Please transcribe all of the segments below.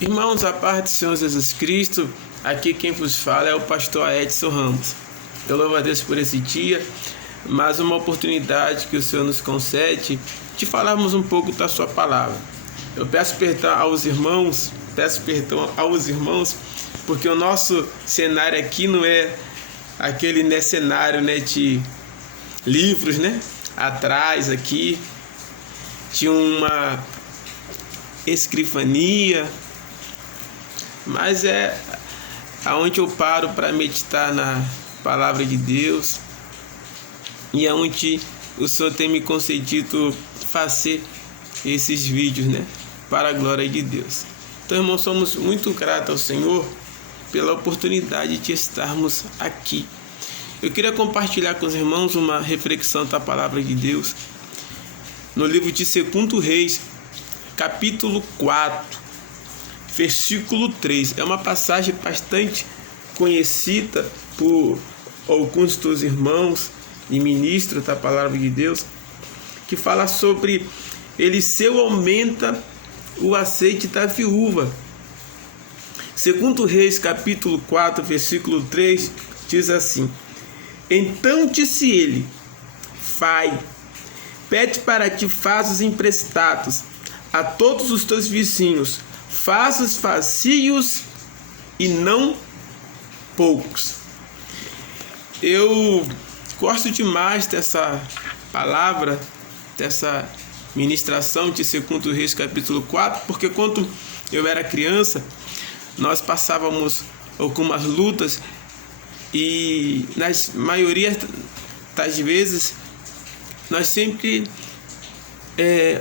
Irmãos, a paz do Senhor Jesus Cristo, aqui quem vos fala é o pastor Edson Ramos. Eu louvo a Deus por esse dia, mais uma oportunidade que o Senhor nos concede de falarmos um pouco da sua palavra. Eu peço perdão aos irmãos, porque o nosso cenário aqui não é aquele cenário de livros, Atrás aqui tinha uma escrivania, mas é aonde eu paro para meditar na palavra de Deus e aonde o Senhor tem me concedido fazer esses vídeos, para a glória de Deus. Então, irmãos, somos muito gratos ao Senhor pela oportunidade de estarmos aqui. Eu queria compartilhar com os irmãos uma reflexão da palavra de Deus no livro de 2 Reis, capítulo 4, versículo 3. É uma passagem bastante conhecida por alguns dos irmãos e ministros da palavra de Deus, que fala sobre Eliseu aumenta o azeite da viúva. 2 Reis, capítulo 4, versículo 3, diz assim: Então disse ele: Vai, pede para ti vasos emprestados a todos os teus vizinhos, vasos vazios e não poucos. Eu gosto demais dessa palavra, dessa ministração de 2 Reis capítulo 4, porque quando eu era criança, nós passávamos algumas lutas e nas maioria das vezes nós sempre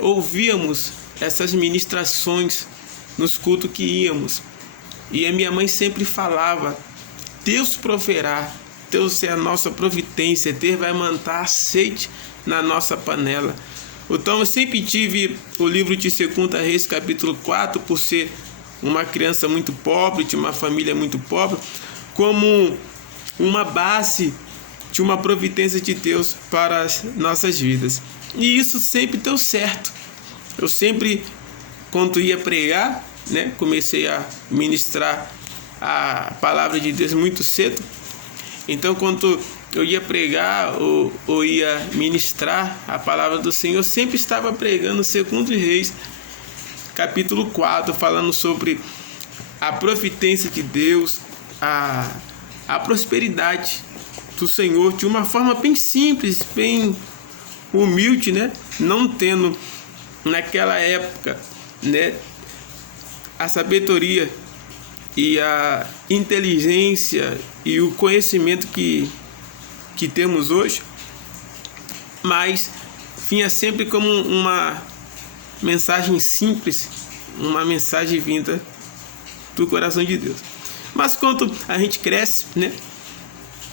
ouvíamos essas ministrações nos cultos que íamos, e a minha mãe sempre falava: Deus proverá, Deus é a nossa providência, Deus vai mandar azeite na nossa panela. Então eu sempre tive o livro de 2 Reis capítulo 4, por ser uma criança muito pobre, de uma família muito pobre, como uma base de uma providência de Deus para as nossas vidas. E isso sempre deu certo. Eu sempre, quando ia pregar, comecei a ministrar a palavra de Deus muito cedo. Então, quando eu ia pregar ou ia ministrar a palavra do Senhor, eu sempre estava pregando 2 Reis, capítulo 4, falando sobre a providência de Deus, a prosperidade do Senhor, de uma forma bem simples, bem humilde, não tendo naquela época a sabedoria e a inteligência e o conhecimento que temos hoje, mas vinha sempre como uma mensagem simples, uma mensagem vinda do coração de Deus. Mas quando a gente cresce,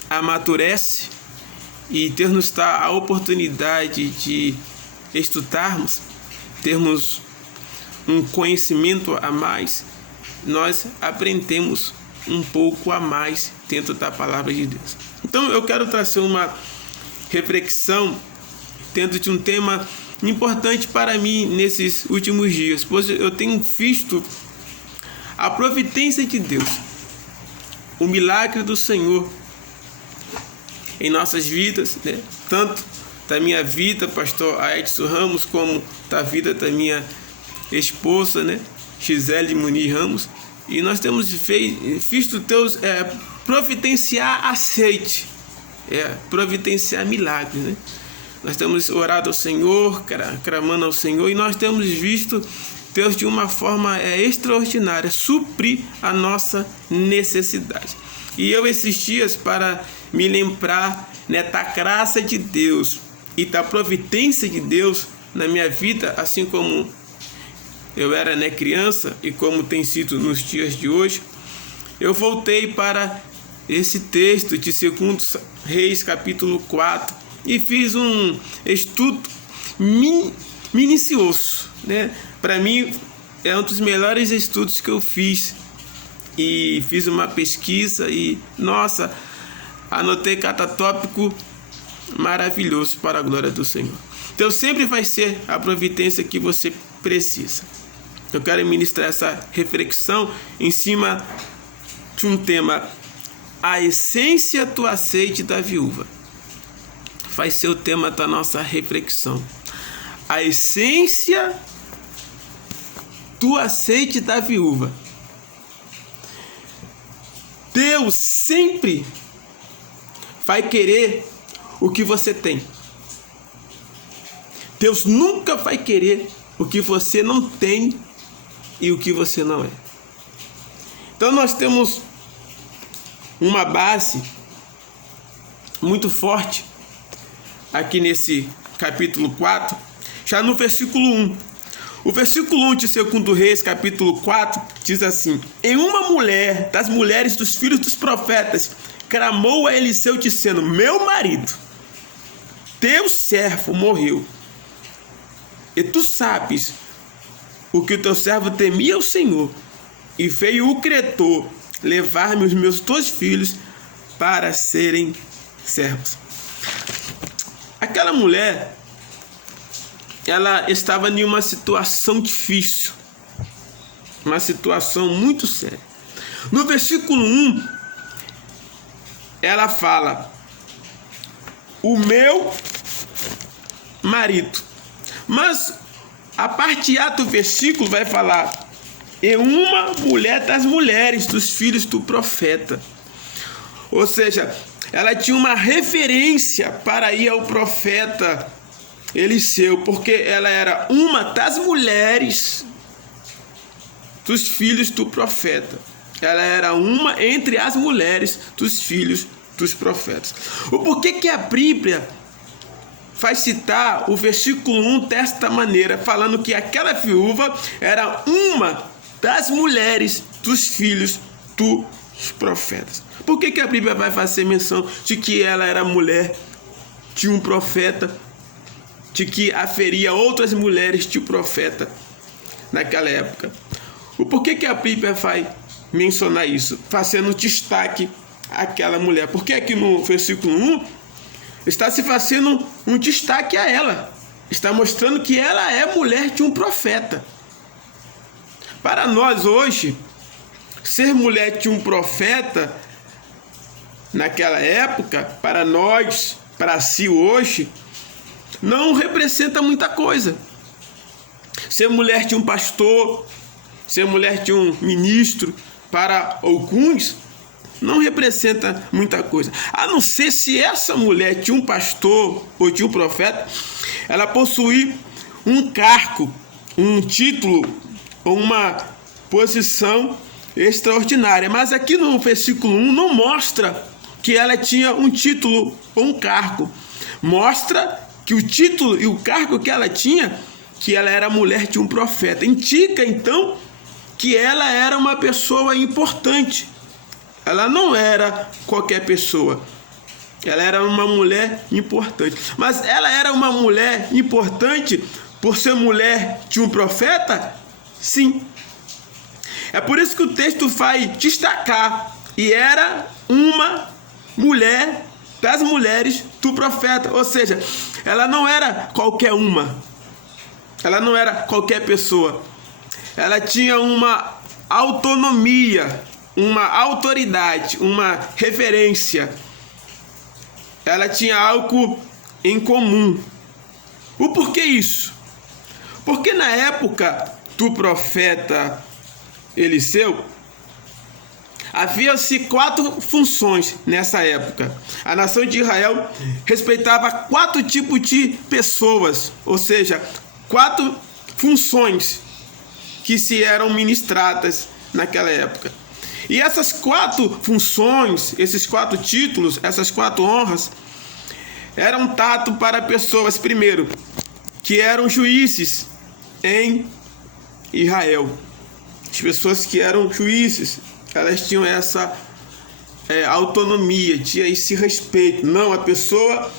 amadurece, e Deus nos dá a oportunidade de estudarmos, termos um conhecimento a mais, nós aprendemos um pouco a mais dentro da palavra de Deus. Então eu quero trazer uma reflexão dentro de um tema importante para mim nesses últimos dias, pois eu tenho visto a providência de Deus, o milagre do Senhor em nossas vidas, tanto da minha vida, pastor Edson Ramos, como da vida da minha esposa, Gisele Muniz Ramos. E nós temos visto Deus providenciar azeite, providenciar milagres, Nós temos orado ao Senhor, clamando ao Senhor, e nós temos visto Deus de uma forma extraordinária suprir a nossa necessidade. E eu esses dias, para me lembrar da graça de Deus e da providência de Deus na minha vida, assim como eu era criança e como tem sido nos dias de hoje, eu voltei para esse texto de 2 Reis capítulo 4 e fiz um estudo minucioso, Para mim é um dos melhores estudos que eu fiz, e fiz uma pesquisa e, anotei cada tópico maravilhoso para a glória do Senhor. Então sempre vai ser a providência que você precisa. eu quero ministrar essa reflexão em cima de um tema: a essência do azeite da viúva. Vai ser o tema da nossa reflexão. A essência do azeite da viúva. Deus sempre vai querer o que você tem. Deus nunca vai querer o que você não tem e o que você não é. Então nós temos uma base muito forte aqui nesse capítulo 4, já no versículo 1. O versículo 1 de 2 Reis, capítulo 4, diz assim: em uma mulher das mulheres dos filhos dos profetas, clamou a Eliseu dizendo: meu marido, teu servo, morreu. E tu sabes o que o teu servo temia o Senhor, e veio o credor levar-me os meus 2 filhos para serem servos. Aquela mulher, ela estava em uma situação difícil, uma situação muito séria. No versículo 1, ela fala: o meu marido. Mas a parte A do versículo vai falar: e uma mulher das mulheres dos filhos do profeta. Ou seja, ela tinha uma referência para ir ao profeta Eliseu, porque ela era uma das mulheres dos filhos do profeta. Ela era uma entre as mulheres dos filhos dos profetas. O porquê que a Bíblia faz citar o versículo 1 desta maneira, falando que aquela viúva era uma das mulheres dos filhos dos profetas? Por que a Bíblia vai fazer menção de que ela era mulher de um profeta, de que haveria outras mulheres de profeta naquela época? O porquê que a Bíblia vai mencionar isso, fazendo destaque àquela mulher? Porque aqui no versículo 1 está se fazendo um destaque a ela, está mostrando que ela é mulher de um profeta. Para nós hoje, ser mulher de um profeta naquela época, para nós, para si hoje, não representa muita coisa. Ser mulher de um pastor, ser mulher de um ministro, para alguns, não representa muita coisa. A não ser se essa mulher de um pastor ou de um profeta, ela possuir um cargo, um título ou uma posição extraordinária. Mas aqui no versículo 1 não mostra que ela tinha um título ou um cargo. Mostra que o título e o cargo que ela tinha, que ela era mulher de um profeta. Indica então que ela era uma pessoa importante. Ela não era qualquer pessoa. Ela era uma mulher importante. Mas ela era uma mulher importante por ser mulher de um profeta? Sim. É por isso que o texto vai destacar: e era uma mulher das mulheres do profeta. Ou seja, ela não era qualquer uma. Ela não era qualquer pessoa. Ela tinha uma autonomia, uma autoridade, uma referência. Ela tinha algo em comum. O porquê isso? Porque na época do profeta Eliseu, havia-se 4 funções nessa época. A nação de Israel respeitava 4 tipos de pessoas, ou seja, 4 funções que se eram ministradas naquela época. E essas 4 funções, esses 4 títulos, essas 4 honras, eram dados para pessoas, primeiro, que eram juízes em Israel. As pessoas que eram juízes, elas tinham essa autonomia, tinha esse respeito. Não, a pessoa,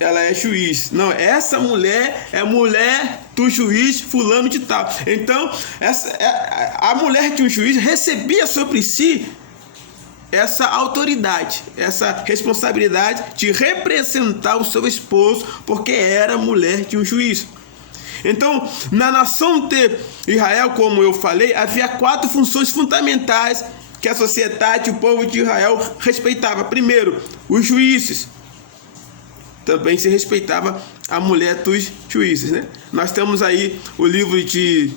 ela é juiz. Não, essa mulher é mulher do juiz fulano de tal. Então, a mulher de um juiz recebia sobre si essa autoridade, essa responsabilidade de representar o seu esposo, porque era mulher de um juiz. Então, na nação de Israel, como eu falei, havia 4 funções fundamentais que a sociedade, o povo de Israel respeitava. Primeiro, os juízes. Também se respeitava a mulher dos juízes, né? Nós temos aí o livro de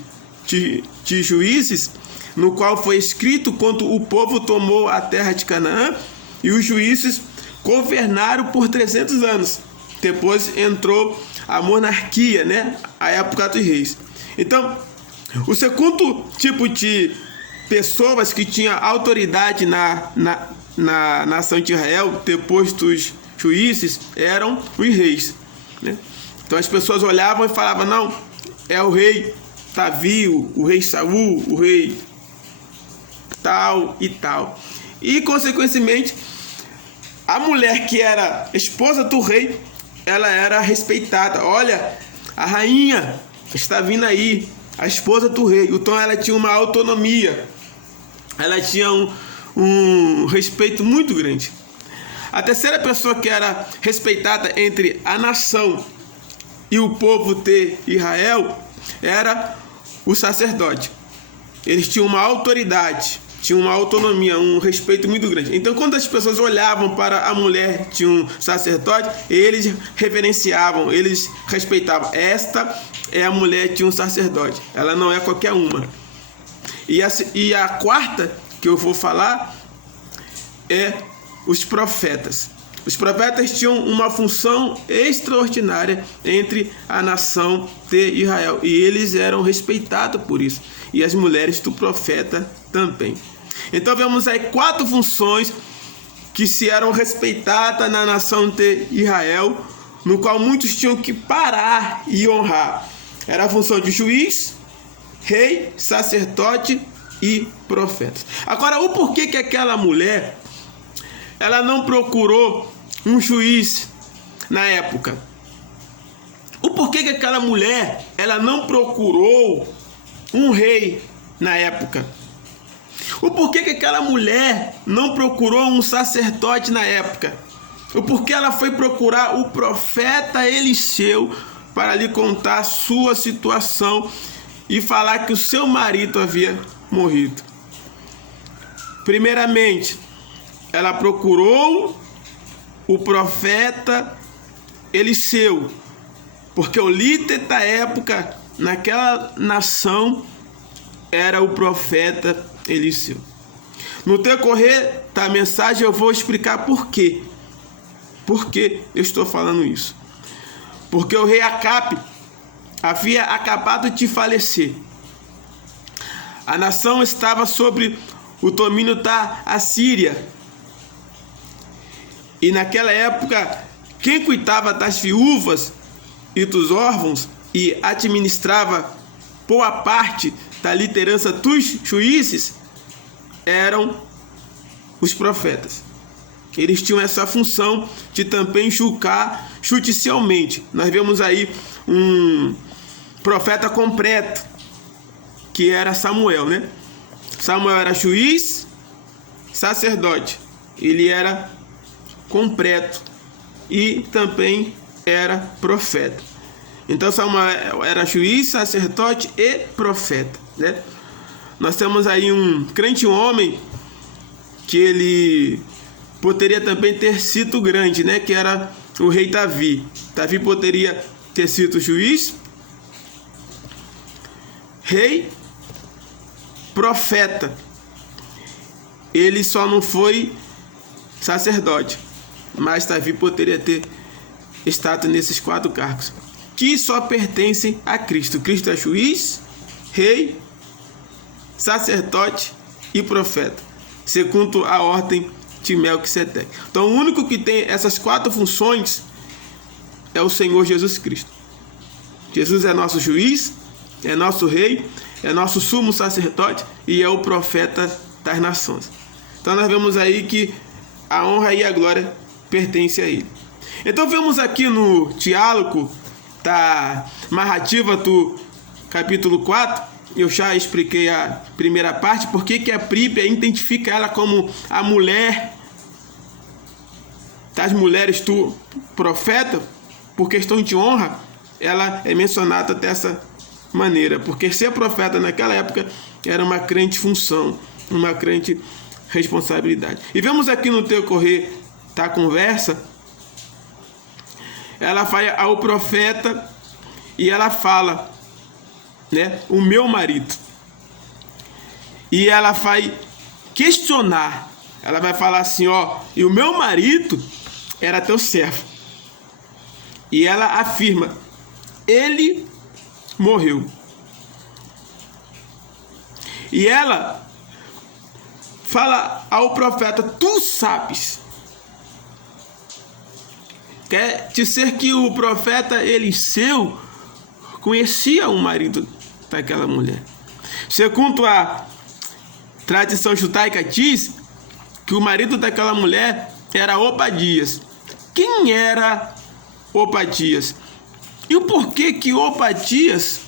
Juízes, no qual foi escrito quando o povo tomou a terra de Canaã e os juízes governaram por 300 anos. Depois entrou a monarquia, né? A época dos reis. Então, o segundo tipo de pessoas que tinha autoridade na nação de Israel, depois dos juízes, eram os reis, né? Então as pessoas olhavam e falavam, não, é o rei Davi, o rei Saul, o rei tal e tal. E, consequentemente, a mulher que era esposa do rei, ela era respeitada. Olha, a rainha está vindo aí, a esposa do rei. Então ela tinha uma autonomia, ela tinha um respeito muito grande. A terceira pessoa que era respeitada entre a nação e o povo de Israel era o sacerdote. Eles tinham uma autoridade, tinham uma autonomia, um respeito muito grande. Então, quando as pessoas olhavam para a mulher de um sacerdote, eles reverenciavam, eles respeitavam. Esta é a mulher de um sacerdote, ela não é qualquer uma. E a quarta que eu vou falar é os profetas. Os profetas tinham uma função extraordinária entre a nação de Israel e eles eram respeitados por isso. E as mulheres do profeta também. Então vemos aí 4 funções que se eram respeitadas na nação de Israel, no qual muitos tinham que parar e honrar. Era a função de juiz, rei, sacerdote e profeta. Agora, o porquê que aquela mulher ela não procurou um juiz na época? O porquê que aquela mulher ela não procurou um rei na época? O porquê que aquela mulher não procurou um sacerdote na época? O porquê ela foi procurar o profeta Eliseu para lhe contar a sua situação e falar que o seu marido havia morrido? Primeiramente, ela procurou o profeta Eliseu, porque o líder da época naquela nação era o profeta Eliseu. No decorrer da mensagem eu vou explicar por quê. Por que eu estou falando isso? Porque o rei Acabe havia acabado de falecer. A nação estava sob o domínio da Assíria. E naquela época, quem cuidava das viúvas e dos órfãos e administrava boa parte da liderança dos juízes eram os profetas. Eles tinham essa função de também julgar judicialmente. Nós vemos aí um profeta completo, que era Samuel, né? Samuel era juiz, sacerdote. Ele era completo e também era profeta. Então Samuel era juiz, sacerdote e profeta, né? Nós temos aí um grande homem que ele poderia também ter sido grande, né? Que era o rei Davi. Davi poderia ter sido juiz, rei, profeta. Ele só não foi sacerdote, mas Davi poderia ter estado nesses 4 cargos, que só pertencem a Cristo. Cristo é juiz, rei, sacerdote e profeta, segundo a ordem de Melquisedeque. Então o único que tem essas 4 funções é o Senhor Jesus Cristo. Jesus é nosso juiz, é nosso rei, é nosso sumo sacerdote e é o profeta das nações. Então nós vemos aí que a honra e a glória pertencem a ele. Então vemos aqui no diálogo da narrativa do capítulo 4, eu já expliquei a primeira parte, porque que a Bíblia identifica ela como a mulher das mulheres do profeta, por questão de honra. ela é mencionada dessa maneira, porque ser profeta naquela época era uma grande função, uma grande responsabilidade. E vemos aqui no decorrer da conversa, ela vai ao profeta e ela fala, né, o meu marido. E ela vai questionar, ela vai falar assim, ó, e o meu marido era teu servo. E ela afirma, ele morreu. E ela fala ao profeta, tu sabes. Quer dizer que o profeta Eliseu conhecia o marido daquela mulher. Segundo a tradição judaica diz que o marido daquela mulher era Obadias. Quem era Obadias? E o porquê que Obadias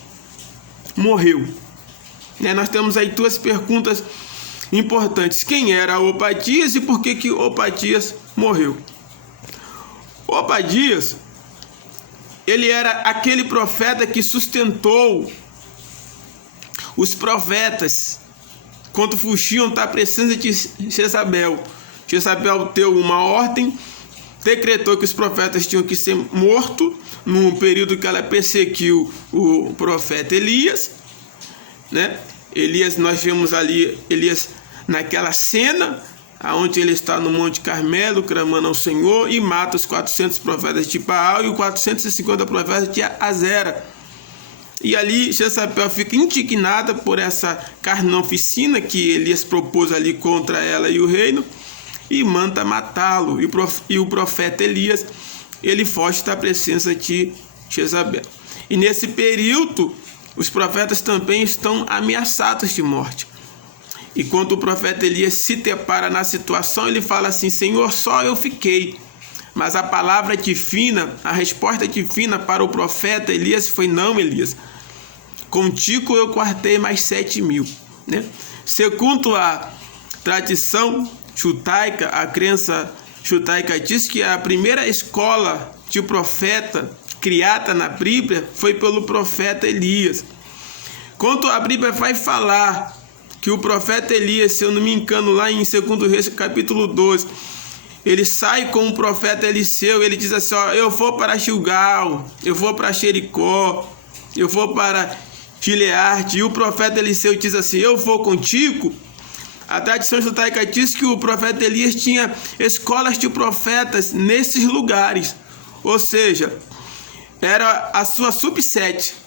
morreu? Nós temos aí duas perguntas importantes. Quem era Obadias e por que Obadias morreu? Obadias, ele era aquele profeta que sustentou os profetas quando fugiam da presença de Jezabel. Jezabel deu uma ordem, decretou que os profetas tinham que ser mortos no período que ela perseguiu o profeta Elias, né? Elias, nós vemos ali Elias naquela cena onde ele está no Monte Carmelo clamando ao Senhor e mata os 400 profetas de Baal e os 450 profetas de Azera. E ali Jezabel fica indignada por essa carnificina que Elias propôs ali contra ela e o reino e manda matá-lo. E o profeta Elias, ele foge da presença de Jezabel. E nesse período, os profetas também estão ameaçados de morte. E quando o profeta Elias se depara na situação, ele fala assim, Senhor, só eu fiquei. Mas a palavra divina, a resposta divina para o profeta Elias foi, não, Elias, contigo eu guardei mais 7.000. Né? Segundo a tradição judaica, a crença judaica diz que a primeira escola de profeta criada na Bíblia foi pelo profeta Elias. Quando a Bíblia vai falar que o profeta Elias, se eu não me engano, lá em 2 Reis, capítulo 12, ele sai com o profeta Eliseu, ele diz assim, ó, eu vou para Gilgal, eu vou para Jericó, eu vou para Gileade, e o profeta Eliseu diz assim, eu vou contigo. A tradição judaica diz que o profeta Elias tinha escolas de profetas nesses lugares, ou seja, era a sua subsede.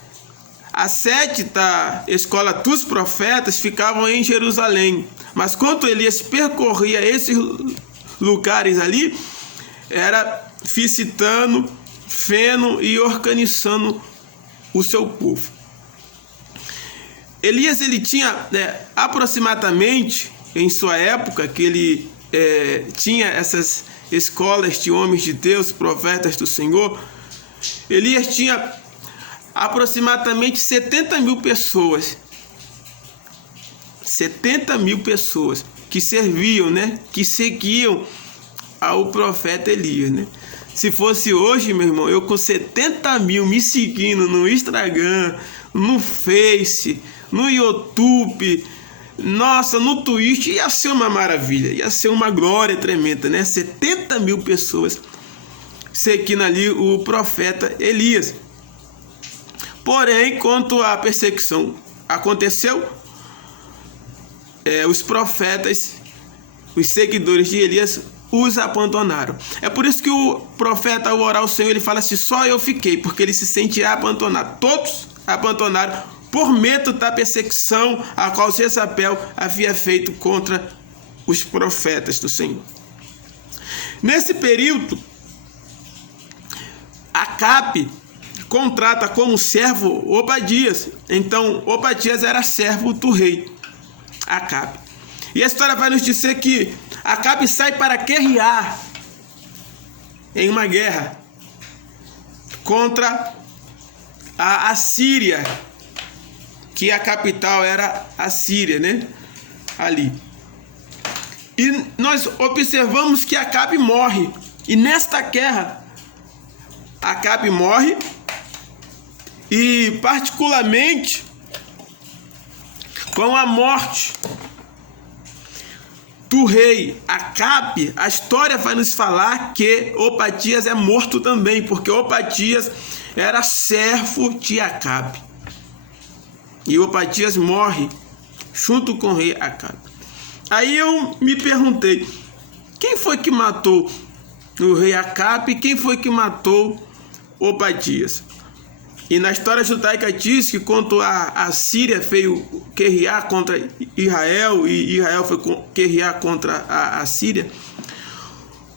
A sede da escola dos profetas ficavam em Jerusalém, mas quando Elias percorria esses lugares ali, era visitando, vendo e organizando o seu povo. Elias, ele tinha aproximadamente, em sua época, que ele tinha essas escolas de homens de Deus, profetas do Senhor, Elias tinha aproximadamente 70.000 pessoas. 70.000 pessoas que serviam, né? Que seguiam ao profeta Elias, né? Se fosse hoje, meu irmão, eu com 70.000 me seguindo no Instagram, no Face, no YouTube, nossa, no Twitch, ia ser uma maravilha, ia ser uma glória tremenda, né? 70.000 pessoas seguindo ali o profeta Elias. Porém, quando a perseguição aconteceu, os profetas, os seguidores de Elias, os abandonaram. É por isso que o profeta, ao orar ao Senhor, ele fala assim, só eu fiquei, porque ele se sente abandonado. Todos abandonaram por medo da perseguição a qual Jezabel havia feito contra os profetas do Senhor. Nesse período, Acabe contrata como servo Obadias. Então, Obadias era servo do rei Acabe. E a história vai nos dizer que Acabe sai para guerrear em uma guerra contra a Assíria, que a capital era a Síria, né? Ali. E nós observamos que Acabe morre. E nesta guerra, Acabe morre E particularmente com a morte do rei Acabe, a história vai nos falar que Obadias é morto também, porque Obadias era servo de Acabe. E Obadias morre junto com o rei Acabe. Aí eu me perguntei, quem foi que matou o rei Acabe? Quem foi que matou Obadias? E na história judaica diz que quando a Síria veio guerrear contra Israel, e Israel foi guerrear contra a Síria,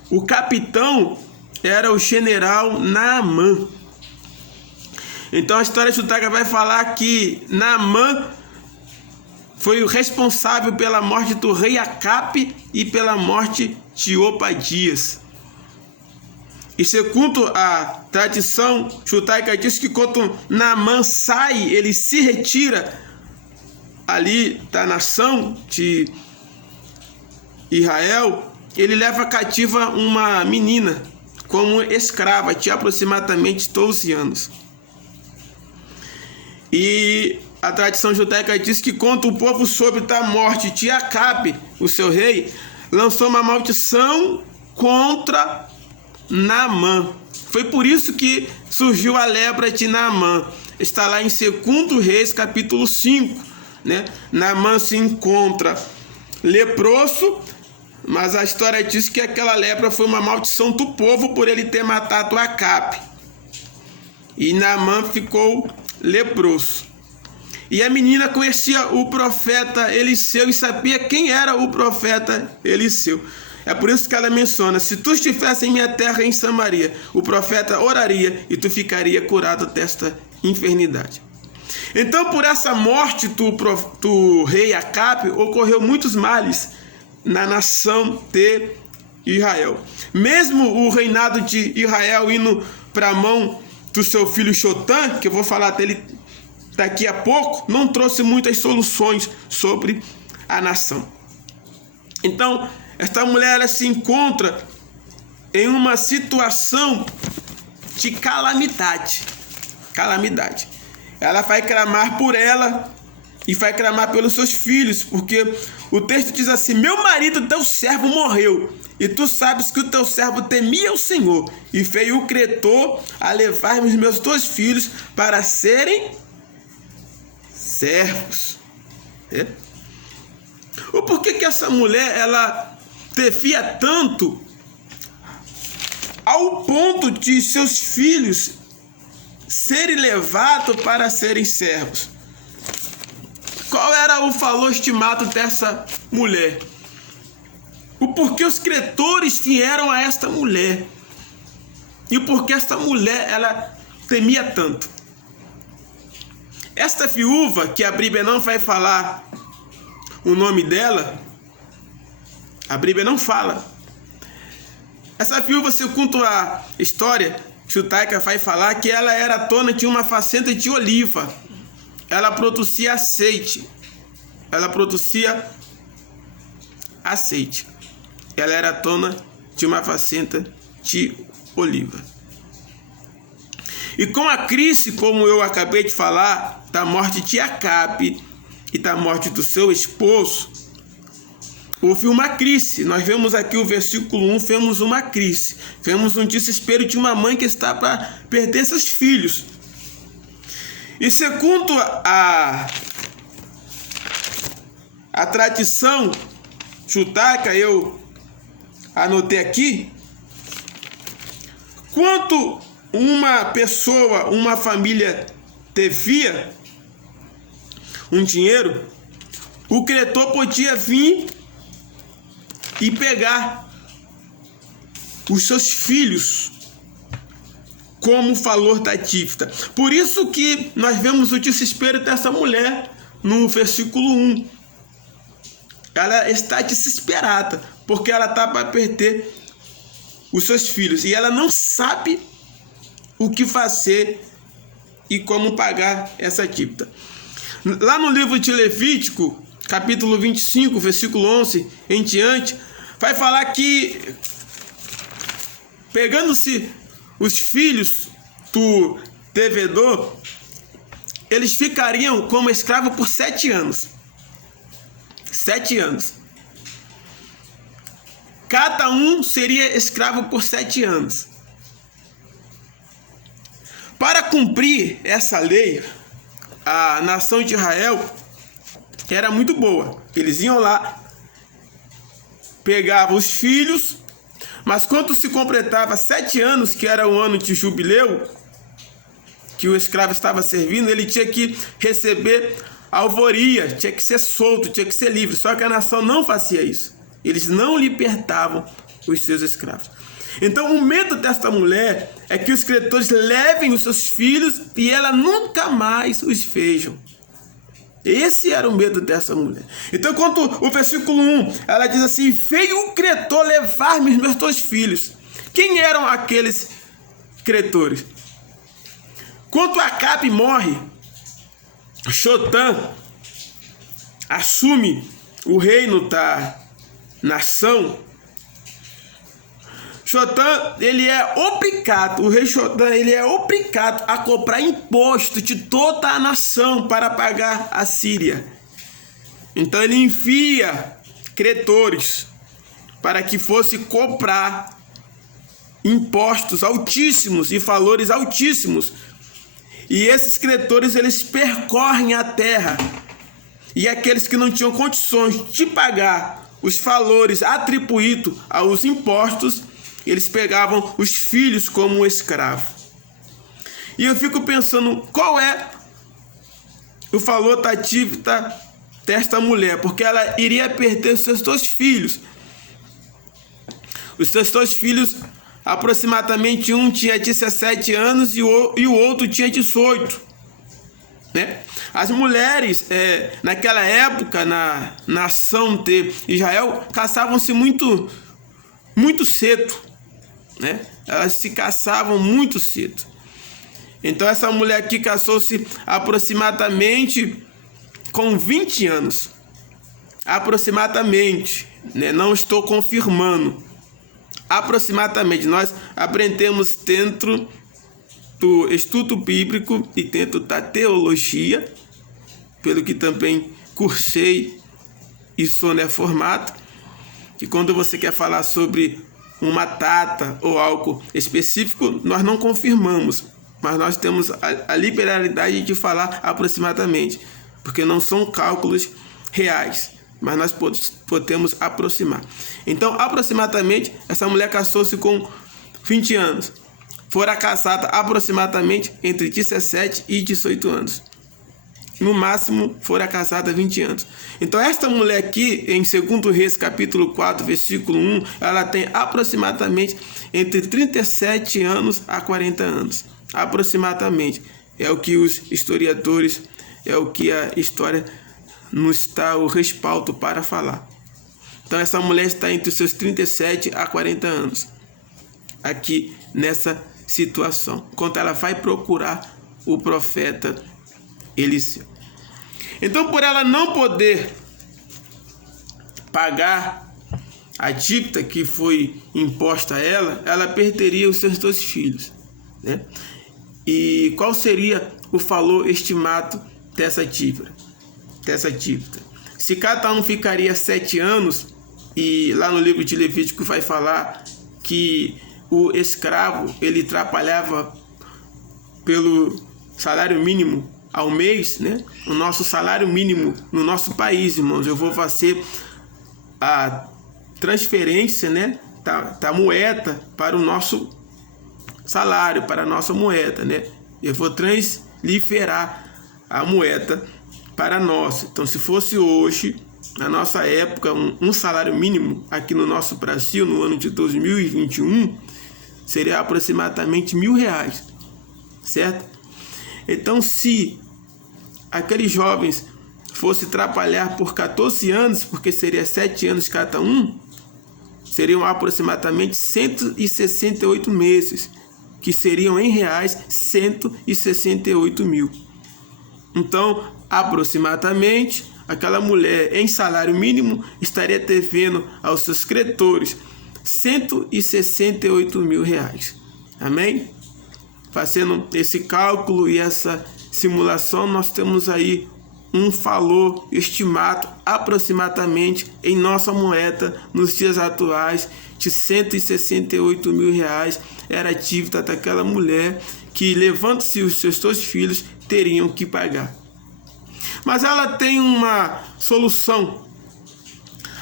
o capitão era o general Naamã. Então a história judaica vai falar que Naamã foi o responsável pela morte do rei Acabe e pela morte de Obadias. E segundo a tradição judaica diz que quando Naamã sai, ele se retira ali da nação de Israel, ele leva cativa uma menina como escrava, de aproximadamente 12 anos. E a tradição judaica diz que quando o povo soube da morte de Acabe, o seu rei, lançou uma maldição contra Naamã. Foi por isso que surgiu a lepra de Naamã. Está lá em 2 Reis, capítulo 5. Né? Naamã se encontra leproso, mas a história diz que aquela lepra foi uma maldição do povo por ele ter matado Acabe. E Naamã ficou leproso. E a menina conhecia o profeta Eliseu e sabia quem era o profeta Eliseu. É por isso que ela menciona: se tu estivesse em minha terra, em Samaria, o profeta oraria e tu ficaria curado desta enfermidade. Então, por essa morte do rei Acabe, ocorreu muitos males na nação de Israel. Mesmo o reinado de Israel indo para a mão do seu filho Jotã, que eu vou falar dele daqui a pouco, não trouxe muitas soluções sobre a nação. Então, esta mulher ela se encontra em uma situação de calamidade. Ela vai clamar por ela e vai clamar pelos seus filhos, porque o texto diz assim: meu marido, teu servo, morreu, e tu sabes que o teu servo temia o Senhor, e veio o credor a levar-me os meus 2 filhos para serem servos. O porquê que essa mulher ela devia tanto ao ponto de seus filhos serem levados para serem servos? Qual era o valor estimado dessa mulher? O porquê os credores vieram a esta mulher? E o porquê esta mulher ela temia tanto? Esta viúva, que a Bíblia não vai falar o nome dela, a Bíblia não fala. Essa viúva, segundo a história judaica, vai falar que ela era dona de uma fazenda de oliva. Ela produzia azeite. Ela era dona de uma fazenda de oliva. E com a crise, como eu acabei de falar, da morte de Acabe e da morte do seu esposo, houve uma crise. Nós vemos aqui o versículo 1, vemos uma crise. Vemos um desespero de uma mãe que está para perder seus filhos. E segundo a tradição judaica, eu anotei aqui, quando uma pessoa, uma família devia um dinheiro, o credor podia vir e pegar os seus filhos como valor da dívida. Por isso que nós vemos o desespero dessa mulher no versículo 1. Ela está desesperada, porque ela está para perder os seus filhos. E ela não sabe o que fazer e como pagar essa dívida. Lá no livro de Levítico, capítulo 25, versículo 11 em diante, vai falar que, pegando-se os filhos do devedor, eles ficariam como escravo por 7 anos. 7 anos. Cada um seria escravo por 7 anos. Para cumprir essa lei, a nação de Israel era muito boa. Eles iam lá, pegavam os filhos, mas quando se completava 7 anos, que era o ano de jubileu, que o escravo estava servindo, ele tinha que receber alvoria, tinha que ser solto, tinha que ser livre. Só que a nação não fazia isso. Eles não libertavam os seus escravos. Então o medo desta mulher é que os credores levem os seus filhos e ela nunca mais os vejam. Esse era o medo dessa mulher. Então quando o versículo 1, ela diz assim: veio o credor levar-me os meus 2 filhos. Quem eram aqueles credores? Quando Acabe morre, Jotã assume o reino da nação. Jotã, ele é obrigado, o rei Jotã, ele é obrigado a cobrar imposto de toda a nação para pagar a Síria. Então ele envia credores para que fosse cobrar impostos altíssimos e valores altíssimos. E esses credores, eles percorrem a terra. E aqueles que não tinham condições de pagar os valores atribuídos aos impostos, eles pegavam os filhos como escravo. E eu fico pensando, qual é o valor da dívida desta mulher? Porque ela iria perder os seus 2 filhos. Os seus 2 filhos, aproximadamente um tinha 17 anos e o outro tinha 18. Né? As mulheres, naquela época, na nação de Israel, casavam-se muito cedo. Né? Elas se casavam muito cedo. Então essa mulher aqui casou-se aproximadamente com 20 anos. Aproximadamente, né? Não estou confirmando. Aproximadamente, nós aprendemos dentro do estudo bíblico e dentro da teologia, pelo que também cursei e sou formado, que quando você quer falar sobre uma data ou algo específico, nós não confirmamos, mas nós temos a liberalidade de falar aproximadamente, porque não são cálculos reais, mas nós podemos aproximar. Então, aproximadamente, essa mulher casou-se com 20 anos. Fora casada aproximadamente entre 17 e 18 anos. No máximo, fora casada 20 anos. Então, esta mulher aqui, em 2 Reis, capítulo 4, versículo 1, ela tem aproximadamente entre 37 anos a 40 anos. Aproximadamente. É o que os historiadores, é o que a história nos dá o respaldo para falar. Então, essa mulher está entre os seus 37 a 40 anos. Aqui, nessa situação. Quando ela vai procurar o profeta Eliseu. Então, por ela não poder pagar a dívida que foi imposta a ela, ela perderia os seus 2 filhos. Né? E qual seria o valor estimado dessa dívida? Se cada um ficaria 7 anos, e lá no livro de Levítico vai falar que o escravo, ele trabalhava pelo salário mínimo ao mês, né? O nosso salário mínimo no nosso país, irmãos, eu vou fazer a transferência, né, da moeda para o nosso salário, para a nossa moeda, né? Eu vou transliferar a moeda para nós. Então, se fosse hoje, na nossa época, um salário mínimo aqui no nosso Brasil, no ano de 2021, seria aproximadamente R$1.000, certo? Então, se aqueles jovens fossem trabalhar por 14 anos, porque seria 7 anos cada um, seriam aproximadamente 168 meses, que seriam em reais 168 mil. Então, aproximadamente, aquela mulher em salário mínimo estaria devendo aos seus credores R$168 mil. Amém? Fazendo esse cálculo e essa simulação, nós temos aí um valor estimado aproximadamente em nossa moeda nos dias atuais de R$168 mil era a dívida daquela mulher que, levando-se os seus 2 filhos, teriam que pagar. Mas ela tem uma solução.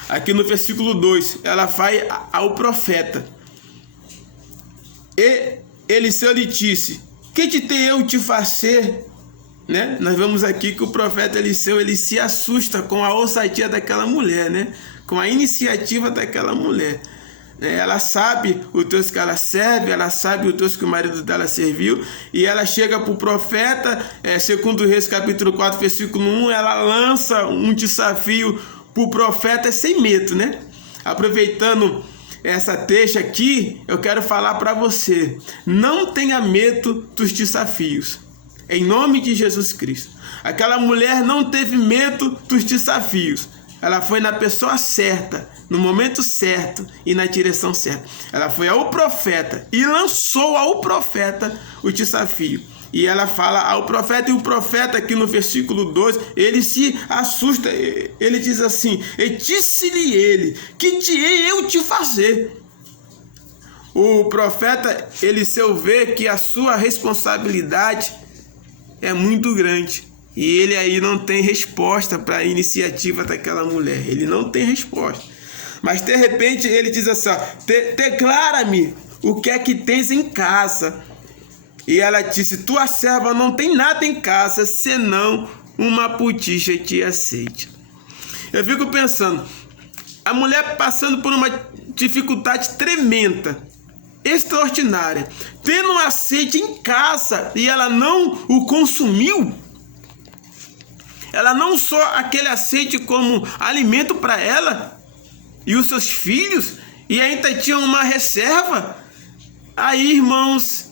Aqui no versículo 2, ela vai ao profeta. E Eliseu lhe disse: que te tenho eu te fazer? Né? Nós vemos aqui que o profeta Eliseu, ele se assusta com a ousadia daquela mulher, né? Com a iniciativa daquela mulher. Ela sabe o Deus que ela serve, ela sabe o Deus que o marido dela serviu, e ela chega para o profeta, segundo Reis capítulo 4, versículo 1, ela lança um desafio para o profeta sem medo, né? Aproveitando essa deixa aqui, eu quero falar para você: não tenha medo dos desafios, em nome de Jesus Cristo. Aquela mulher não teve medo dos desafios, ela foi na pessoa certa, no momento certo e na direção certa. Ela foi ao profeta e lançou ao profeta o desafio. E ela fala ao profeta, e o profeta aqui no versículo 2, ele se assusta, ele diz assim: e disse-lhe ele, que te hei eu te fazer? O profeta Eliseu vê que a sua responsabilidade é muito grande, e ele aí não tem resposta para a iniciativa daquela mulher, ele não tem resposta. Mas de repente ele diz assim: declara-me o que é que tens em casa. E ela disse: tua serva não tem nada em casa, senão uma botija de azeite. Eu fico pensando, a mulher passando por uma dificuldade tremenda, extraordinária, tendo um azeite em casa e ela não o consumiu. Ela não usou aquele azeite como alimento para ela e os seus filhos, e ainda tinha uma reserva. Aí, irmãos,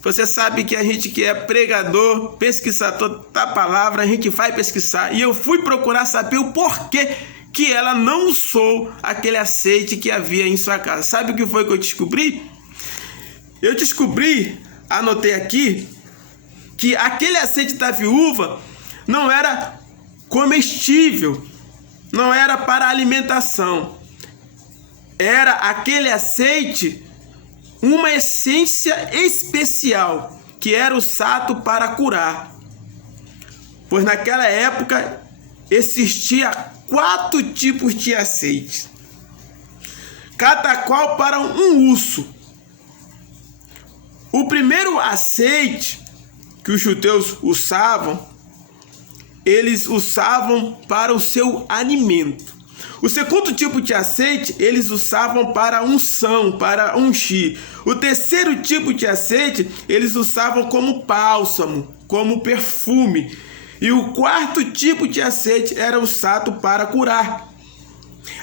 você sabe que a gente que é pregador, pesquisador da palavra, a gente vai pesquisar. E eu fui procurar saber o porquê que ela não usou aquele azeite que havia em sua casa. Sabe o que foi que eu descobri? Eu descobri, anotei aqui, que aquele azeite da viúva não era comestível, não era para alimentação. Era aquele azeite uma essência especial que era usado para curar. Pois naquela época existia 4 tipos de azeite, cada qual para um uso. O primeiro azeite que os judeus usavam, eles usavam para o seu alimento. O segundo tipo de azeite, eles usavam para unção, para ungir. O terceiro tipo de azeite, eles usavam como bálsamo, como perfume. E o quarto tipo de azeite era usado para curar.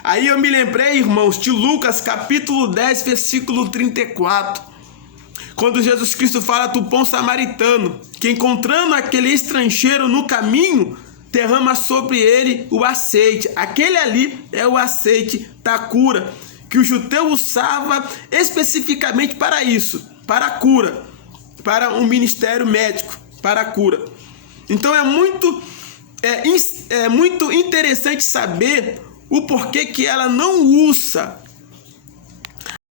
Aí eu me lembrei, irmãos, de Lucas capítulo 10, versículo 34. Quando Jesus Cristo fala do bom samaritano, que encontrando aquele estrangeiro no caminho, derrama sobre ele o azeite. Aquele ali é o azeite da cura, que o judeu usava especificamente para isso, para a cura, para um ministério médico, para a cura. Então é muito interessante saber o porquê que ela não usa